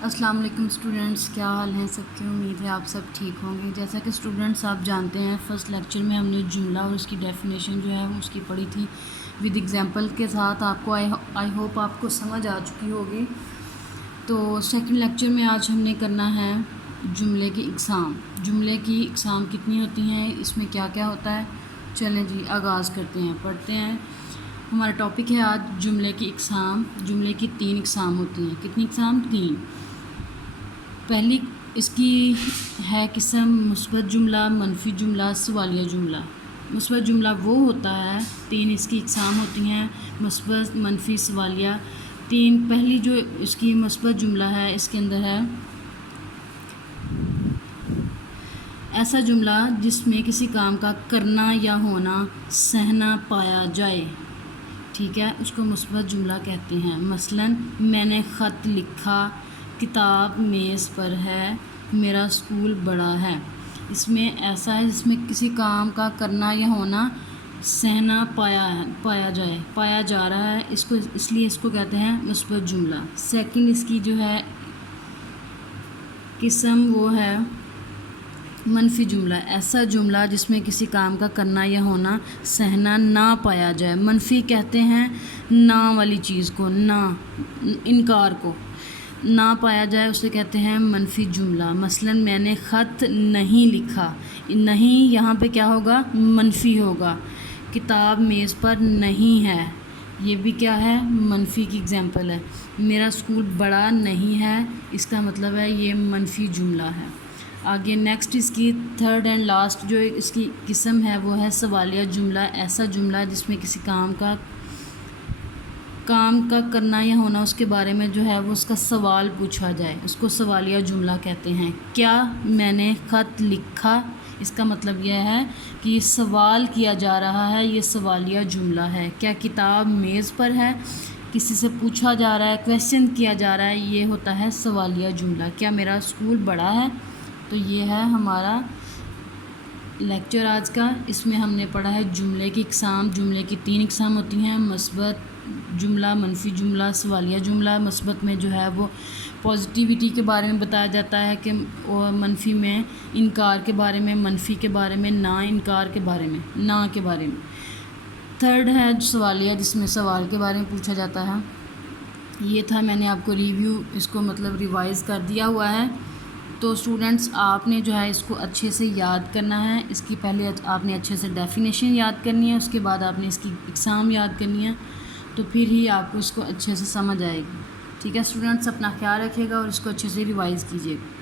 السلام علیکم اسٹوڈنٹس، کیا حال ہیں سب کے؟ امید ہے آپ سب ٹھیک ہوں گے۔ جیسا کہ اسٹوڈنٹس آپ جانتے ہیں، فرسٹ لیکچر میں ہم نے جملہ اور اس کی ڈیفینیشن جو ہے اس کی پڑھی تھی ود ایگزامپل کے ساتھ۔ آپ کو آئی ہوپ آپ کو سمجھ آ چکی ہوگی۔ تو سیکنڈ لیکچر میں آج ہم نے کرنا ہے جملے کی اقسام۔ جملے کی اقسام کتنی ہوتی ہیں، اس میں کیا کیا ہوتا ہے؟ چلیں جی آغاز کرتے ہیں، پڑھتے ہیں۔ ہمارا ٹاپک ہے آج جملے کی اقسام۔ جملے کی 3 اقسام ہوتی ہیں۔ کتنی اقسام؟ 3۔ پہلی اس کی ہے قسم مثبت جملہ، منفی جملہ، سوالیہ جملہ۔ مثبت جملہ وہ ہوتا ہے، 3 اس کی اقسام ہوتی ہیں، مثبت، منفی، سوالیہ۔ 3 پہلی جو اس کی مثبت جملہ ہے، اس کے اندر ہے ایسا جملہ جس میں کسی کام کا کرنا یا ہونا سہنا پایا جائے، ٹھیک ہے، اس کو مثبت جملہ کہتے ہیں۔ مثلاً میں نے خط لکھا، کتاب میز پر ہے، میرا اسکول بڑا ہے۔ اس میں ایسا ہے جس میں کسی کام کا کرنا یا ہونا سہنا پایا جا رہا ہے، اس لیے اس کو کہتے ہیں مثبت جملہ۔ سیکنڈ اس کی جو ہے قسم وہ ہے منفی جملہ۔ ایسا جملہ جس میں کسی کام کا کرنا یا ہونا سہنا نہ پایا جائے۔ منفی کہتے ہیں نہ والی چیز کو، نہ، انکار کو نہ پایا جائے، اسے کہتے ہیں منفی جملہ۔ مثلاً میں نے خط نہیں لکھا، نہیں یہاں پہ کیا ہوگا؟ منفی ہوگا۔ کتاب میز پر نہیں ہے، یہ بھی کیا ہے؟ منفی کی اگزامپل ہے۔ میرا اسکول بڑا نہیں ہے، اس کا مطلب ہے یہ منفی جملہ ہے۔ آگے نیکسٹ اس کی تھرڈ اینڈ لاسٹ جو اس کی قسم ہے وہ ہے سوالیہ جملہ۔ ایسا جملہ جس میں کسی کام کا کرنا یا ہونا، اس کے بارے میں جو ہے وہ اس کا سوال پوچھا جائے، اس کو سوالیہ جملہ کہتے ہیں۔ کیا میں نے خط لکھا، اس کا مطلب یہ ہے کہ یہ سوال کیا جا رہا ہے، یہ سوالیہ جملہ ہے۔ کیا کتاب میز پر ہے، کسی سے پوچھا جا رہا ہے، کویسچن کیا جا رہا ہے، یہ ہوتا ہے سوالیہ جملہ۔ کیا میرا اسکول بڑا ہے؟ تو یہ ہے ہمارا لیکچر آج کا۔ اس میں ہم نے پڑھا ہے جملے کی اقسام۔ جملے کی 3 اقسام ہوتی ہیں، مثبت جملہ، منفی جملہ، سوالیہ جملہ۔ مثبت میں جو ہے وہ پازیٹیوٹی کے بارے میں بتایا جاتا ہے، کہ منفی میں انکار کے بارے میں، منفی کے بارے میں نا انکار کے بارے میں، نا کے بارے میں۔ تھرڈ ہے سوالیہ، جس میں سوال کے بارے میں پوچھا جاتا ہے۔ یہ تھا، میں نے آپ کو ریویو اس کو مطلب ریوائز کر دیا ہوا ہے۔ تو اسٹوڈنٹس آپ نے جو ہے اس کو اچھے سے یاد کرنا ہے۔ اس کی پہلے آپ نے اچھے سے ڈیفینیشن یاد کرنی ہے، اس کے بعد آپ نے اس کی اقسام یاد کرنی ہے، تو پھر ہی آپ کو اس کو اچھے سے سمجھ آئے گی۔ ٹھیک ہے اسٹوڈنٹس، اپنا خیال رکھیے گا اور اس کو اچھے سے ریوائز کیجیے گا۔